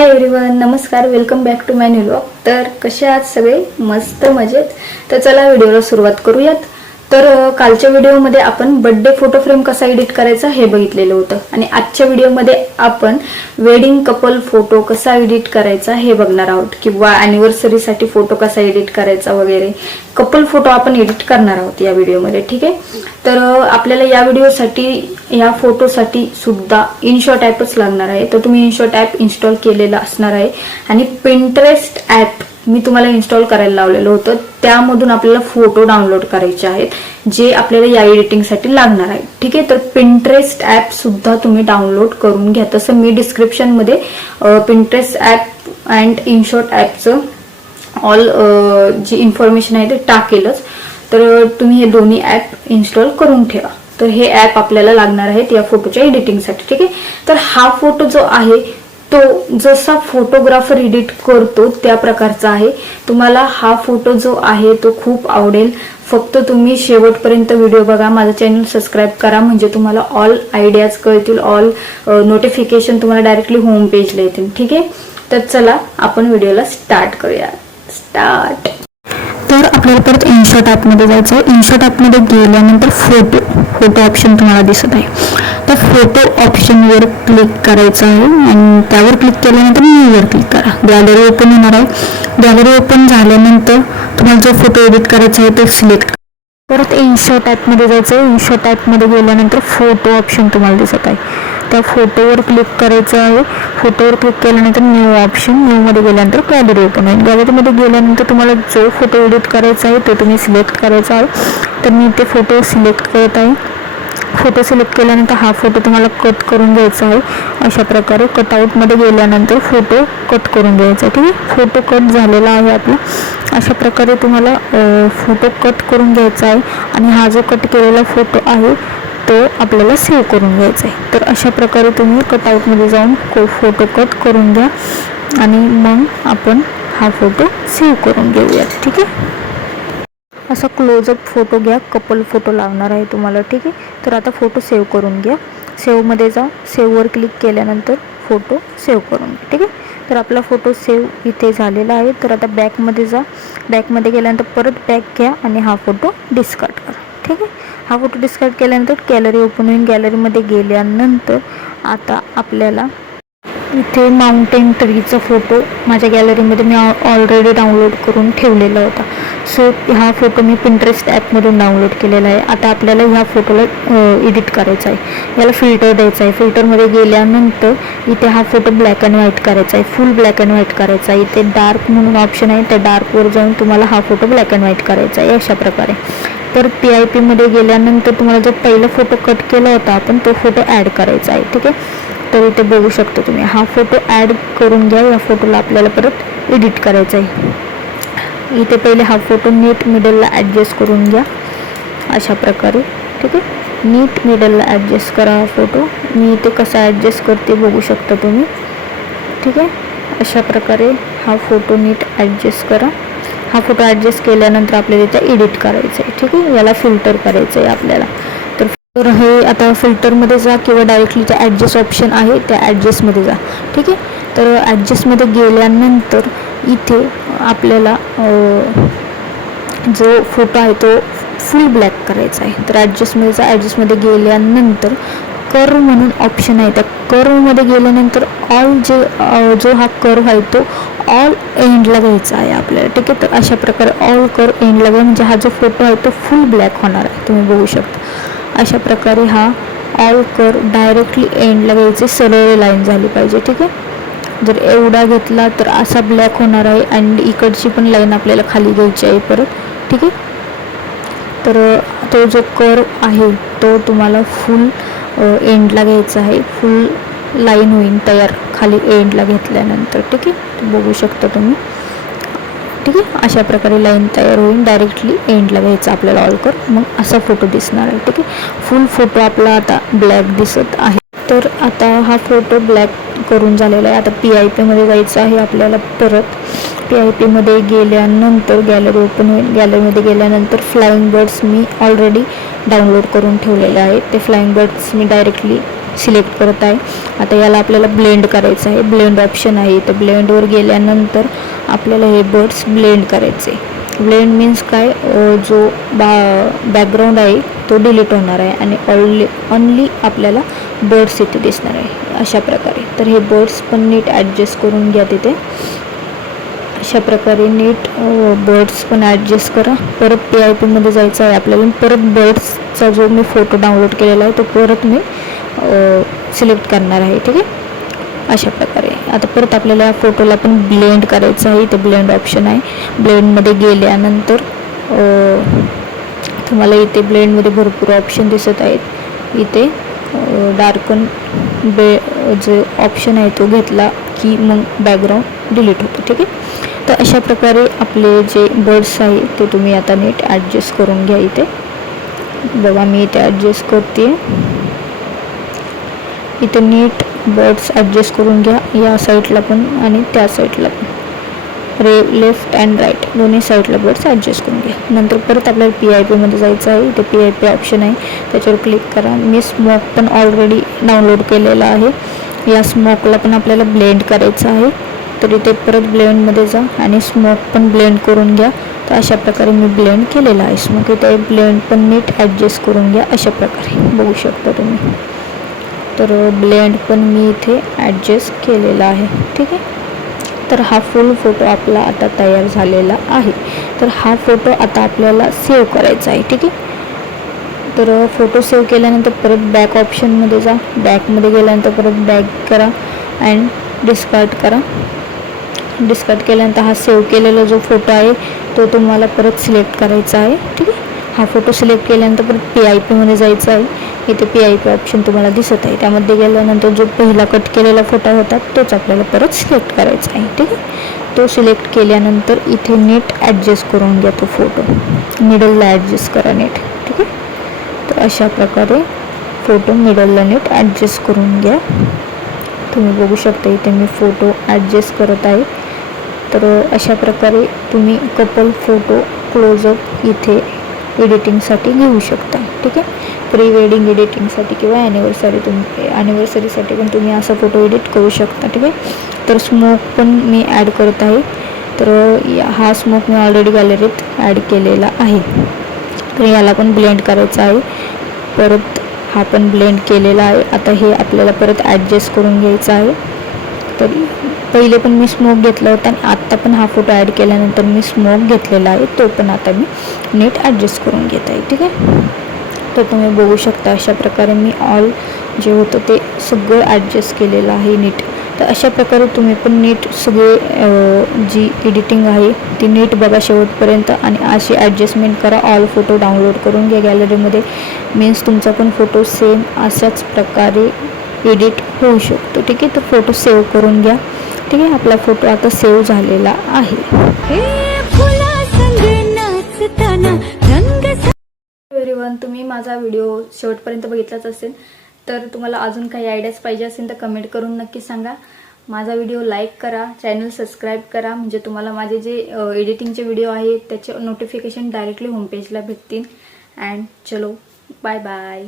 हाय everyone, नमस्कार. Welcome back to my new vlog. तर कसे आहात सगळे? मस्त मजेत. तर चला व्हिडिओला सुरुवात करूयात. तर कालच्या व्हिडिओमध्ये आपण बर्थडे फोटो फ्रेम कसा एडिट करायचा हे बघितलेलं होतं आणि आजच्या व्हिडिओमध्ये आपण वेडिंग कपल फोटो कसा एडिट करायचा हे बघणार आहोत, किंवा अॅनिव्हर्सरीसाठी फोटो कसा एडिट करायचा वगैरे. कपल फोटो आपण एडिट करणार आहोत या व्हिडिओमध्ये, ठीक आहे. तर आपल्याला या व्हिडिओसाठी या फोटोसाठी सुद्धा इनशॉट ॲपच लागणार आहे. तर तुम्ही इनशॉट ॲप इन्स्टॉल केलेलं असणार आहे आणि पिंटरेस्ट ॲप मी तुम्हाला इन्स्टॉल करायला लावलेलं होतं. त्यामधून आपल्याला फोटो डाउनलोड करायचे आहेत जे आपल्याला या एडिटिंगसाठी लागणार आहे, ठीक आहे. तर पिंटरेस्ट ॲप सुद्धा तुम्ही डाउनलोड करून घ्या. तसं मी डिस्क्रिप्शनमध्ये पिंटरेस्ट ॲप अँड इनशॉट ॲपचं ऑल जी इन्फॉर्मेशन आहे ते टाकेलच. तर तुम्ही हे दोन्ही ॲप इन्स्टॉल करून ठेवा. तर हे ॲप आपल्याला लागणार आहेत या फोटोच्या एडिटिंगसाठी, ठीक आहे. तर हा फोटो जो आहे तो जसा फोटोग्राफर एडिट करतो त्या प्रकारचा आहे. तुम्हाला हा फोटो जो आहे तो खूप आवडेल. फक्त तुम्ही शेवटपर्यंत व्हिडिओ बघा, माझं चॅनल सबस्क्राईब करा, म्हणजे तुम्हाला ऑल आयडियाज कळतील, ऑल नोटिफिकेशन तुम्हाला डायरेक्टली होम पेजला येतील, ठीक आहे. तर चला आपण व्हिडिओला स्टार्ट करूया. स्टार्ट. तर आपल्याला परत इनशॉट ॲपमध्ये जायचं आहे. इनशॉट ॲपमध्ये गेल्यानंतर फोटो ऑप्शन तुम्हाला दिसत आहे. तर फोटो ऑप्शनवर क्लिक करायचं आहे आणि त्यावर क्लिक केल्यानंतर न्यूवर क्लिक करा. गॅलरी ओपन होणार आहे. गॅलरी ओपन झाल्यानंतर तुम्हाला जो फोटो एडिट करायचा आहे तो सिलेक्ट. परत इनशॉट ॲपमध्ये जायचं आहे. इनशॉट ॲपमध्ये गेल्यानंतर फोटो ऑप्शन तुम्हाला दिसत आहे. त्या फोटोवर क्लिक करायचं आहे. फोटोवर क्लिक केल्यानंतर न्यू ऑप्शन. न्यूमध्ये गेल्यानंतर गॅलरी ओपन होईल. गॅलरीमध्ये गेल्यानंतर तुम्हाला जो फोटो एडिट करायचा आहे तो तुम्ही सिलेक्ट करायचा आहे. तर मी ते फोटो सिलेक्ट करत आहे. फोटो सिलेक्ट केल्यानंतर हा फोटो तुम्हाला कट करून घ्यायचा आहे. अशा प्रकारे कटआउटमध्ये गेल्यानंतर फोटो कट करून घ्यायचा आहे, ठीक आहे. फोटो कट झालेला आहे आपला. अशा प्रकारे तुम्हाला फोटो कट करून घ्यायचा आहे आणि हा जो कट केलेला फोटो आहे तो आपल्याला सेव्ह करून घ्यायचा आहे. तर अशा प्रकारे तुम्ही कटआउटमध्ये जाऊन फोटो कट करून घ्या आणि मग आपण हा फोटो सेव्ह करून घेऊयात, ठीक आहे. असा क्लोजअप फोटो घ्या. कपल फोटो लावणार आहे तुम्हाला, ठीक आहे. तर आता फोटो सेव्ह करून घ्या. सेव्हमध्ये जा. सेव्हवर क्लिक केल्यानंतर फोटो सेव्ह करून घ्या, ठीक आहे. तर आपला फोटो सेव्ह इथे झालेला आहे. तर आता बॅकमध्ये जा. बॅकमध्ये गेल्यानंतर परत बॅक घ्या आणि हा फोटो डिस्कार्ड करा, ठीक आहे. हा फोटो डिस्कार्ड केल्यानंतर गॅलरी ओपन होईल. गॅलरीमध्ये गेल्यानंतर आता आपल्याला इथे माउंटेन ट्रीचा फोटो माझ्या गॅलरीमध्ये मी ऑलरेडी डाउनलोड करून ठेवलेला होता. सो हा फोटो मी पिंटरेस्ट ॲपमधून डाउनलोड केलेला आहे. आता आपल्याला ह्या फोटोला एडिट करायचा आहे. याला फिल्टर द्यायचा आहे. फिल्टरमध्ये गेल्यानंतर इथे हा फोटो ब्लॅक अँड व्हाईट करायचा आहे. फुल ब्लॅक अँड व्हाईट करायचा आहे. इथे डार्क म्हणून ऑप्शन आहे. त्या डार्कवर जाऊन तुम्हाला हा फोटो ब्लॅक अँड व्हाईट करायचा आहे अशा प्रकारे. तर PIPमध्ये गेल्यानंतर तुम्हाला जो पहिला फोटो कट केला होता आपण तो फोटो ॲड करायचा आहे, ठीक आहे. तर इथे बघू शकता तुम्ही हा फोटो ॲड करून घ्या. या फोटोला आपल्याला परत एडिट करायचा आहे. इथे पहिले हा फोटो नीट मिडलला ॲडजस्ट करून घ्या अशा प्रकारे, ठीक आहे. नीट मिडलला ॲडजस्ट करा हा फोटो. मी इथे कसा ॲडजस्ट करते बघू शकता तुम्ही, ठीक आहे. अशा प्रकारे हा फोटो नीट ॲडजस्ट करा. हा फोटो ॲडजस्ट केल्यानंतर आपल्याला इथे एडिट करायचं आहे, ठीक आहे. याला फिल्टर करायचं आहे आपल्याला. तर हे आता फिल्टरमध्ये जा किंवा डायरेक्टली जे ॲडजस्ट ऑप्शन आहे त्या ॲडजस्टमध्ये जा, ठीक आहे. तर ॲडजस्टमध्ये गेल्यानंतर इथे आपल्याला जो फोटो आहे तो फुल ब्लॅक करायचा आहे. तर ॲडजस्टमध्ये जा. ॲडजस्टमध्ये गेल्यानंतर कर्व म्हणून ऑप्शन आहे. त्या कर्वमध्ये गेल्यानंतर जो हा कर्व आहे तो ऑल एंडला घ्यायचा आहे आपल्याला, ठीक आहे. तर अशा प्रकारे ऑल कर्व एंडला घ्या, म्हणजे हा जो फोटो आहे तो फुल ब्लॅक होणार आहे. तुम्ही बघू शकता अशा प्रकारे हा ऑल कर्व डायरेक्टली एंडला घ्यायचे. सरळ लाईन झाली पाहिजे, ठीक आहे. जर एवढा घेतला तर असा ब्लॅक होणार आहे आणि इकडची पण लाईन आपल्याला खाली घ्यायची आहे परत, ठीक आहे. तर तो जो कर्व आहे तो तुम्हाला फुल एंडला घ्यायचा आहे. फुल लाईन होईल तयार खाली एंडला घेतल्यानंतर, ठीक आहे. बघू शकता तुम्ही, ठीक आहे. अशा प्रकारे लाईन तयार होईल. डायरेक्टली एंडला घ्यायचा आपल्याला ऑल कर. मग असा फोटो दिसणार आहे, ठीक आहे. फुल फोटो आपला आता ब्लॅक दिसत आहे. तर आता हा फोटो ब्लॅक करून झालेला आहे. आता PIPमध्ये जायचं आहे आपल्याला परत. PIPमध्ये गेल्यानंतर गॅलरी ओपन होईल. गॅलरीमध्ये गेल्यानंतर फ्लाइंग बर्ड्स मी ऑलरेडी डाउनलोड करून ठेवलेले आहेत. ते फ्लाइंग बर्ड्स मी डायरेक्टली सिलेक्ट करत आहे. आता याला आपल्याला ब्लेंड करायचं आहे. ब्लेंड ऑप्शन आहे, तर ब्लेंडवर गेल्यानंतर आपल्याला हे बर्ड्स ब्लेंड करायचे. ब्लेंड मीन्स काय, जो बॅकग्राऊंड आहे तो डिलीट होणार आहे आणि ओनली आपल्याला बर्ड्स इथे दिसणार आहे अशा प्रकारे. तर हे बर्ड्स पण नीट ॲडजस्ट करून घ्या तिथे. अशा प्रकारे नीट बर्ड्स पण ॲडजस्ट करा. परत PIP मध्ये जायचं आहे आपल्याला. परत बर्ड्सचा जो मी फोटो डाउनलोड केलेला आहे तो परत मी सिलेक्ट करणार आहे. ठीक आहे, अशा प्रकारे. आता परत आपल्याला या फोटोला पण ब्लेंड करायचं आहे. इथे ब्लेंड ऑप्शन आहे. ब्लेंडमध्ये गेल्यानंतर तुम्हाला इथे ब्लेंडमध्ये भरपूर ऑप्शन दिसत आहेत. इथे डार्कन जो ऑप्शन आहे तो घेतला की मग बॅकग्राऊंड डिलीट होतो. ठीक आहे, तर अशा प्रकारे आपले जे बर्ड्स आहे ते तुम्ही आता नीट ॲडजस्ट करून घ्या. इथे बघा मी इथे ॲडजस्ट करते. इथे नीट बर्ड्स ॲडजस्ट करून घ्या, या साईडला पण आणि त्या साईडला पण. लेफ्ट अँड राईट दोन्ही साईडला बर्ड्स ॲडजस्ट करून घ्या. नंतर परत आपल्याला PIP मध्ये जायचं आहे. इथे PIP ऑप्शन आहे, त्याच्यावर क्लिक करा. मी स्मोक पण ऑलरेडी डाउनलोड केलेला आहे. या स्मोकला पण आपल्याला ब्लेंड करायचं आहे. तर इथे परत ब्लेंडमध्ये जा आणि स्मोक पण ब्लेंड करून घ्या. तर अशा प्रकारे मी ब्लेंड केलेला आहे स्मोक. इथे ब्लेंड पण नीट ॲडजस्ट करून घ्या अशा प्रकारे, बघू शकता तुम्ही. तर ब्लेंड पण मी इथे ॲडजस्ट केलेला आहे. ठीक आहे, तर हा फुल फोटो आपला आता तयार झालेला आहे. तर हा फोटो आता आपल्याला सेव्ह करायचा आहे. ठीक आहे, तर फोटो सेव्ह केल्यानंतर परत बॅक ऑप्शनमध्ये जा. बॅकमध्ये गेल्यानंतर परत बॅक करा अँड डिस्कार्ड करा. डिस्कार्ड केल्यानंतर हा सेव्ह केलेला जो फोटो आहे तो तुम्हाला परत सिलेक्ट करायचा आहे. ठीक आहे, हा फोटो सिलेक्ट केल्यानंतर परत PIP मध्ये जायचं आहे. इथे PIP ऑप्शन तुम्हाला दिसत आहे. त्यामध्ये गेल्यानंतर जो पहिला कट केलेला फोटो होता तोच आपल्याला परत सिलेक्ट करायचा आहे. ठीक आहे, तो सिलेक्ट केल्यानंतर इथे नीट ॲडजस्ट करून घ्या. तो फोटो मिडलला ॲडजस्ट करा नीट. ठीक आहे, तर अशा प्रकारे फोटो मिडलला नीट ॲडजस्ट करून घ्या. तुम्ही बघू शकता इथे मी फोटो ॲडजस्ट करत आहे. तर अशा प्रकारे तुम्ही कपल फोटो क्लोजअप इथे एडिटिंगसाठी घेऊ शकता. ठीक आहे, प्री वेडिंग एडिटिंगसाठी किंवा ॲनिव्हर्सरीसाठी पण तुम्ही असा फोटो एडिट करू शकता. ठीक आहे, तर स्मोक पण मी ॲड करत आहे. तर हा स्मोक मी ऑलरेडी गॅलरीत ॲड केलेला आहे. तर याला पण ब्लेंड करायचा आहे. परत हा पण ब्लेंड केलेला आहे. आता हे आपल्याला परत ॲडजस्ट करून घ्यायचं आहे. तर पहिले पण मी स्मोक घेतला होता आणि आत्ता पण हा फोटो ॲड केल्यानंतर मी स्मोक घेतलेला आहे, तो पण आता मी नीट ॲडजस्ट करून घेत आहे. ठीक आहे, तर तुम्ही बघू शकता अशा प्रकारे मी ऑल जे होतं ते सगळं ॲडजस्ट केलेलं आहे नीट. तर अशा प्रकारे तुम्ही पण नीट सगळे जी एडिटिंग आहे ती नीट बघा शेवटपर्यंत आणि अशी ॲडजस्टमेंट करा. ऑल फोटो डाउनलोड करून घ्या गॅलरीमध्ये. मीन्स तुमचा पण फोटो सेम अशाच प्रकारे एडिट होऊ शकतो. ठीक आहे, तर फोटो सेव्ह करून घ्या. ठीक आहे, आपला फोटो आता सेव्ह झालेला आहे. एव्हरीवन, तुम्ही माझा व्हिडिओ शेवटपर्यंत बघितलाच असेल. तर तुम्हाला अजून काही आयडियाज पाहिजे असेल तर कमेंट करून नक्की सांगा. माझा व्हिडिओ लाईक करा, चॅनल सबस्क्राईब करा, म्हणजे तुम्हाला माझे जे एडिटिंगचे व्हिडिओ आहेत त्याचे नोटिफिकेशन डायरेक्टली होमपेजला भेटतील. अँड चलो बाय बाय.